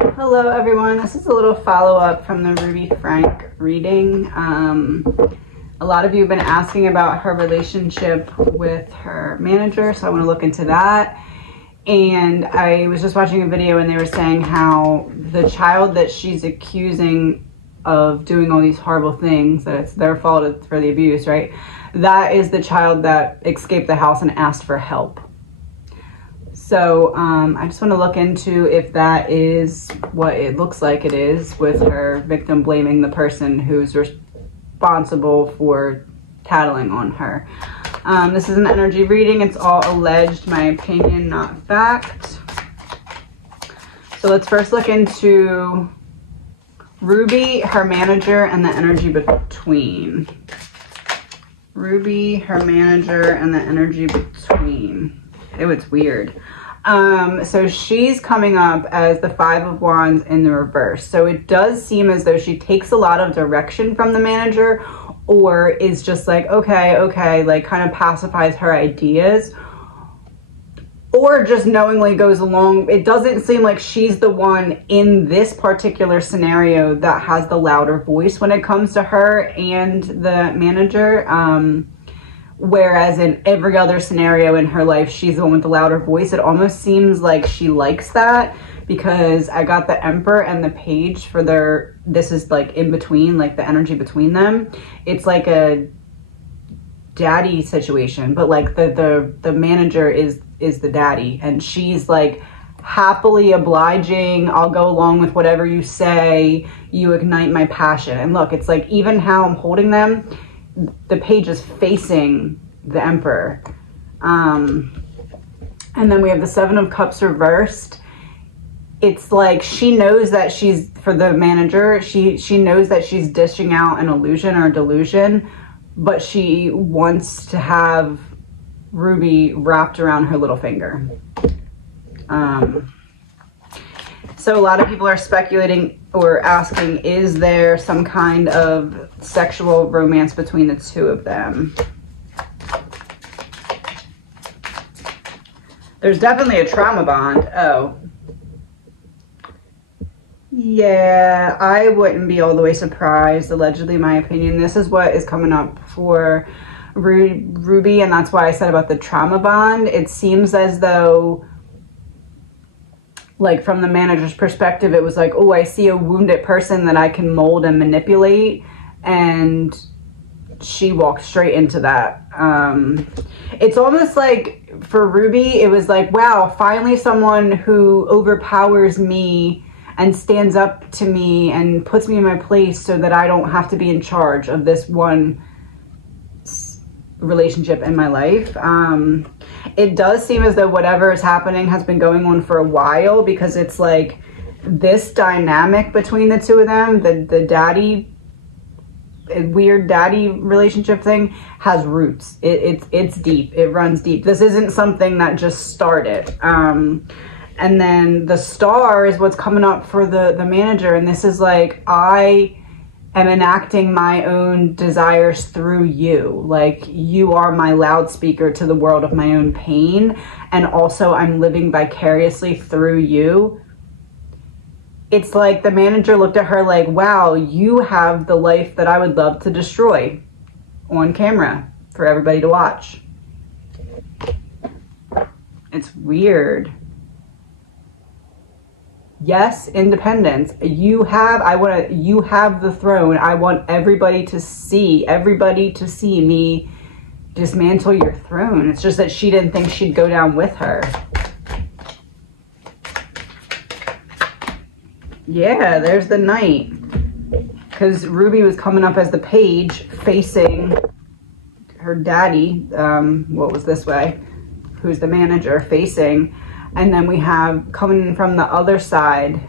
Hello everyone, this is a little follow-up from the Ruby Frank reading. A lot of you have been asking about her relationship with her manager, so I want to look into that. And I was just watching a video and they were saying how the child that she's accusing of doing all these horrible things, that it's their fault for the abuse, right? That is the child that escaped the house and asked for help. So I just want to look into if that is what it looks like it is, with her victim blaming the person who's responsible for tattling on her. This is an energy reading. It's all alleged, my opinion, not fact. So let's first look into Ruby, her manager, and the energy between. Ruby, her manager, and the energy between. Oh, it's weird. So she's coming up as the Five of Wands in the reverse. So it does seem as though she takes a lot of direction from the manager, or is just like, okay, like kind of pacifies her ideas, or just knowingly goes along. It doesn't seem like she's the one in this particular scenario that has the louder voice when it comes to her and the manager. Whereas in every other scenario in her life, she's the one with the louder voice. It almost seems like she likes that, because I got the Emperor and the Page for their, this is like in between, like the energy between them. It's like a daddy situation, but like the manager is the daddy, and she's like happily obliging. I'll go along with whatever you say. You ignite my passion. And look, it's like even how I'm holding them, the Page is facing the Emperor. And then we have the Seven of Cups reversed. It's like she knows that she's, for the manager, she knows that she's dishing out an illusion or a delusion, but she wants to have Ruby wrapped around her little finger. So a lot of people are speculating or asking, is there some kind of sexual romance between the two of them? There's definitely a trauma bond. Oh. Yeah, I wouldn't be all the way surprised. Allegedly, my opinion. This is what is coming up for Ruby, and that's why I said about the trauma bond. It seems as though, like from the manager's perspective, it was like, oh, I see a wounded person that I can mold and manipulate, and she walked straight into that. It's almost like for Ruby, it was like, wow, finally someone who overpowers me and stands up to me and puts me in my place so that I don't have to be in charge of this one relationship in my life. It does seem as though whatever is happening has been going on for a while, because it's like this dynamic between the two of them, the daddy, weird daddy relationship thing, has roots. It's deep. It runs deep. This isn't something that just started. And then the Star is what's coming up for the manager, and this is like, I am enacting my own desires through you. Like, you are my loudspeaker to the world of my own pain, and also I'm living vicariously through you. It's like the manager looked at her like, wow, you have the life that I would love to destroy on camera for everybody to watch. It's weird. Yes, independence. You have the throne. I want everybody to see me dismantle your throne. It's just that she didn't think she'd go down with her. Yeah, there's the Knight. Because Ruby was coming up as the Page, facing her daddy, what was this way, who's the manager, facing. And then we have coming from the other side.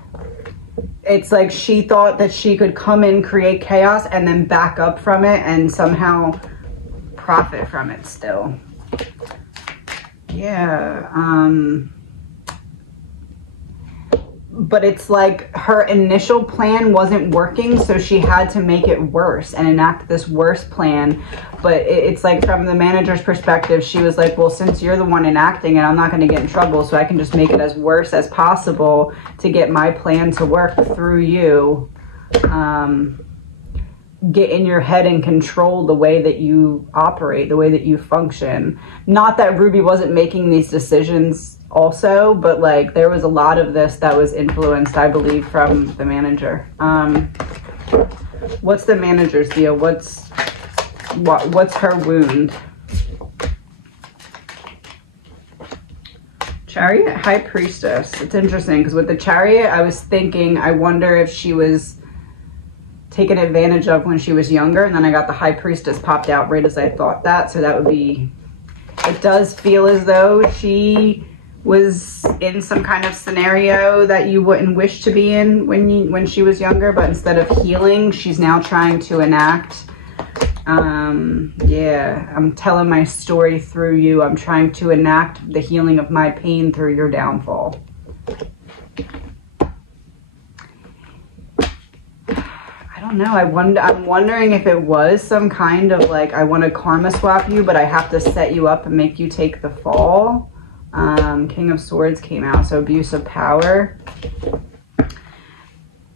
It's like she thought that she could come in, create chaos, and then back up from it and somehow profit from it still. Yeah. but it's like her initial plan wasn't working, so she had to make it worse and enact this worse plan. But it's like, from the manager's perspective, she was like, well, since you're the one enacting it, I'm not going to get in trouble, so I can just make it as worse as possible to get my plan to work through you. Get in your head and control the way that you operate, the way that you function. Not that Ruby wasn't making these decisions also, but like there was a lot of this that was influenced, I believe, from the manager. What's the manager's deal? What's her wound? Chariot, High Priestess. It's interesting because with the Chariot, I was thinking, I wonder if she was taken advantage of when she was younger, and then I got the High Priestess popped out right as I thought that, so that would be, it does feel as though she was in some kind of scenario that you wouldn't wish to be in when she was younger, but instead of healing, she's now trying to enact, yeah, I'm telling my story through you. I'm trying to enact the healing of my pain through your downfall. I don't know. I'm wondering if it was some kind of like, I want to karma swap you, but I have to set you up and make you take the fall. King of Swords came out, so abuse of power.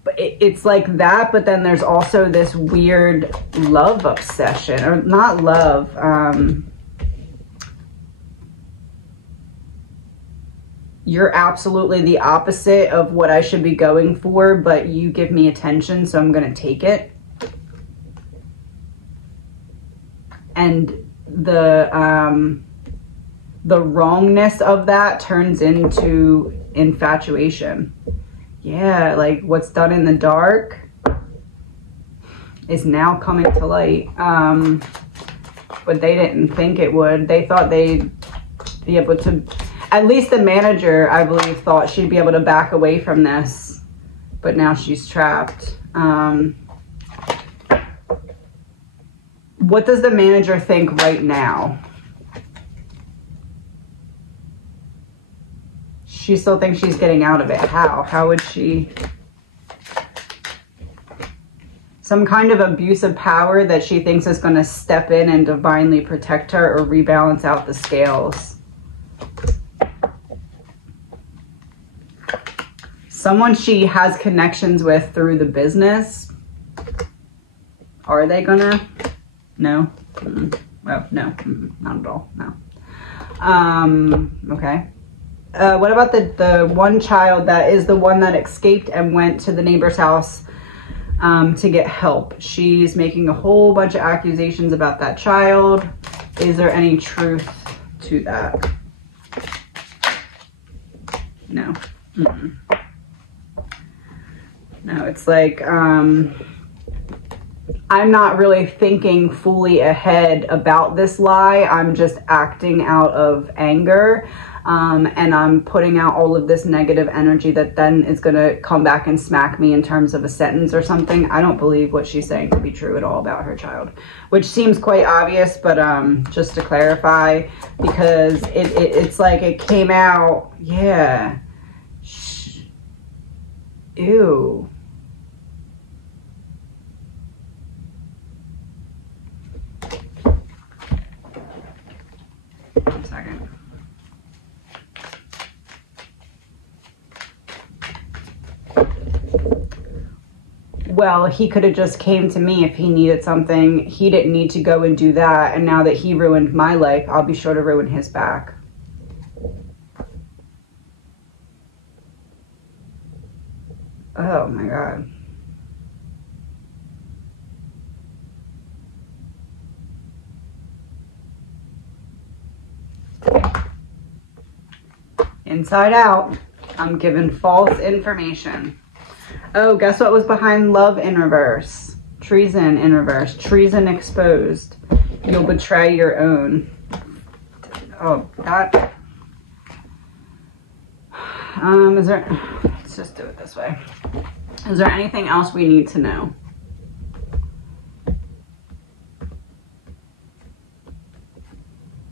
But it's like that, but then there's also this weird love obsession, or not love. You're absolutely the opposite of what I should be going for, but you give me attention, so I'm going to take it. And the wrongness of that turns into infatuation. Yeah, like what's done in the dark is now coming to light. But they didn't think it would. They thought they'd be able to, at least the manager, I believe, thought she'd be able to back away from this, but now she's trapped. What does the manager think right now? She still thinks she's getting out of it. How? How would she? Some kind of abuse of power that she thinks is going to step in and divinely protect her or rebalance out the scales. Someone she has connections with through the business. Are they gonna? No. Well, no. Not at all. No. Okay. What about the one child that is the one that escaped and went to the neighbor's house to get help? She's making a whole bunch of accusations about that child. Is there any truth to that? No. No, it's like, I'm not really thinking fully ahead about this lie. I'm just acting out of anger. And I'm putting out all of this negative energy that then is going to come back and smack me in terms of a sentence or something. I don't believe what she's saying to be true at all about her child, which seems quite obvious, but just to clarify, because it's like it came out, yeah. Ew. One second. Well, he could have just came to me if he needed something. He didn't need to go and do that. And now that he ruined my life, I'll be sure to ruin his back. Oh my God. Inside out. I'm given false information. Oh, guess what was behind love in reverse? Treason in reverse. Treason exposed. You'll betray your own. Oh, that. Is there, let's just do it this way. Is there anything else we need to know?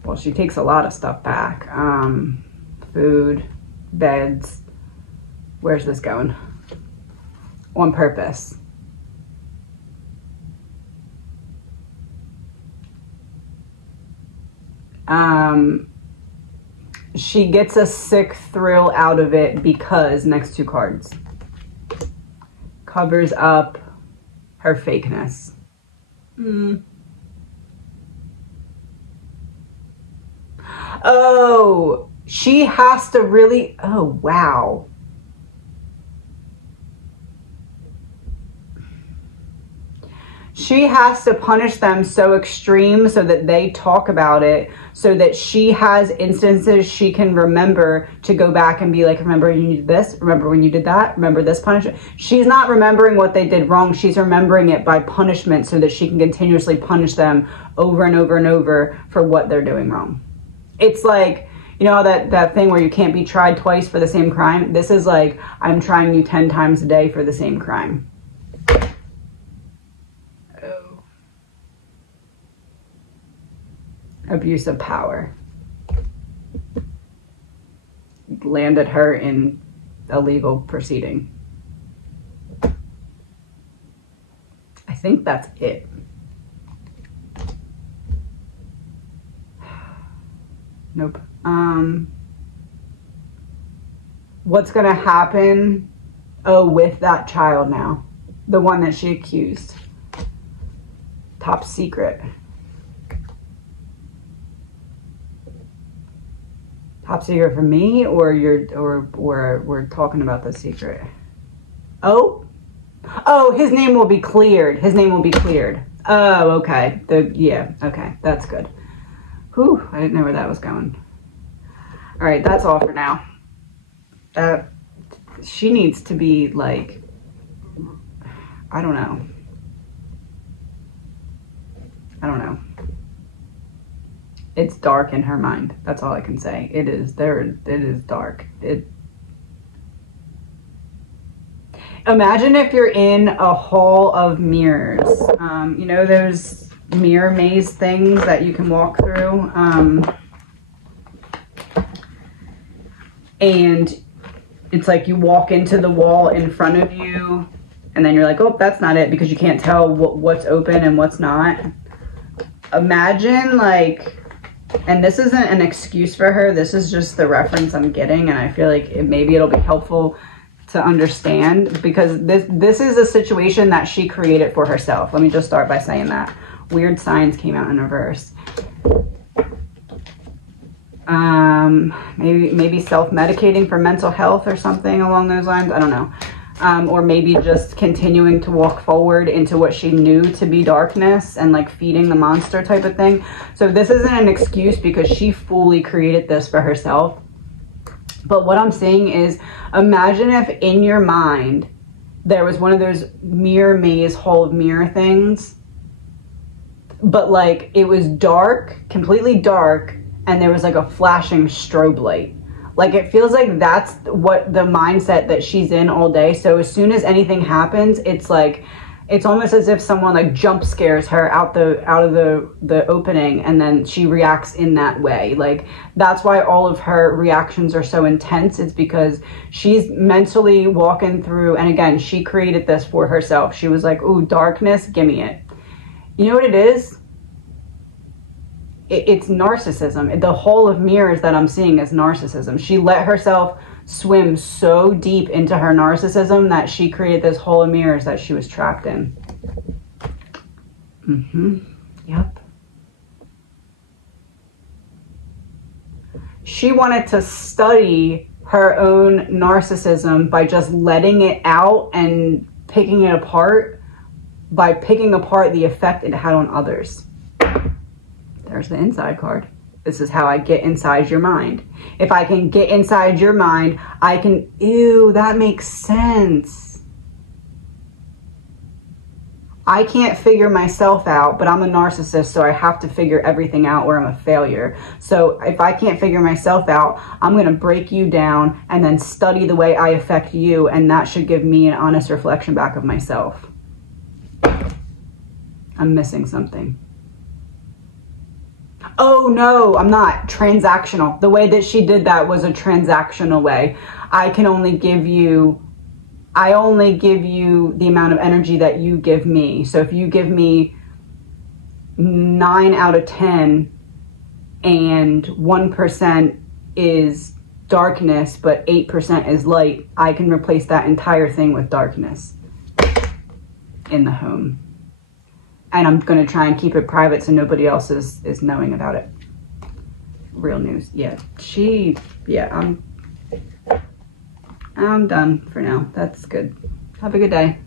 Well, she takes a lot of stuff back. Food, beds, Where's this going? On purpose. She gets a sick thrill out of it because, next two cards, covers up her fakeness. Oh, she has to really, oh, wow. She has to punish them so extreme so that they talk about it, so that she has instances she can remember to go back and be like, remember you did this? Remember when you did that? Remember this punishment? She's not remembering what they did wrong. She's remembering it by punishment so that she can continuously punish them over and over and over for what they're doing wrong. It's like, you know, that thing where you can't be tried twice for the same crime? This is like, I'm trying you 10 times a day for the same crime. Abuse of power. Landed her in a legal proceeding. I think that's it. Nope. What's gonna happen? Oh, with that child now. The one that she accused. Top secret. Top secret for me, or we're talking about the secret? Oh, his name will be cleared. His name will be cleared. Oh, okay. Yeah, okay, that's good. Whew, I didn't know where that was going. All right, that's all for now. She needs to be like, I don't know. It's dark in her mind. That's all I can say. It is dark. Imagine if you're in a hall of mirrors. You know those mirror maze things that you can walk through? And it's like you walk into the wall in front of you, and then you're like, oh, that's not it, because you can't tell what's open and what's not. Imagine like, and this isn't an excuse for her, this is just the reference I'm getting, and I feel like maybe it'll be helpful to understand, because this is a situation that she created for herself. Let me just start by saying that. Weird signs came out in reverse. Maybe self-medicating for mental health or something along those lines. I don't know. Or maybe just continuing to walk forward into what she knew to be darkness and like feeding the monster type of thing. So this isn't an excuse because she fully created this for herself. But what I'm saying is, imagine if in your mind there was one of those mirror maze hall of mirror things, but like it was dark, completely dark, and there was like a flashing strobe light. Like, it feels like that's what the mindset that she's in all day. So as soon as anything happens, it's like, it's almost as if someone like jump scares her out of the opening, and then she reacts in that way. Like, that's why all of her reactions are so intense. It's because she's mentally walking through, and again, she created this for herself. She was like, ooh, darkness, give me it. You know what it is? It's narcissism. The hall of mirrors that I'm seeing is narcissism. She let herself swim so deep into her narcissism that she created this hall of mirrors that she was trapped in. Yep. She wanted to study her own narcissism by just letting it out and picking it apart, by picking apart the effect it had on others. There's the inside card. This is how I get inside your mind. If I can get inside your mind, I can, ew, that makes sense. I can't figure myself out, but I'm a narcissist, so I have to figure everything out or I'm a failure. So if I can't figure myself out, I'm gonna break you down and then study the way I affect you, and that should give me an honest reflection back of myself. I'm missing something. Oh no, I'm not. Transactional. The way that she did that was a transactional way. I only give you the amount of energy that you give me. So if you give me 9 out of 10 and 1% is darkness, but 8% is light, I can replace that entire thing with darkness in the home. And I'm going to try and keep it private so nobody else is knowing about it. Real news. Yeah, I'm done for now. That's good. Have a good day.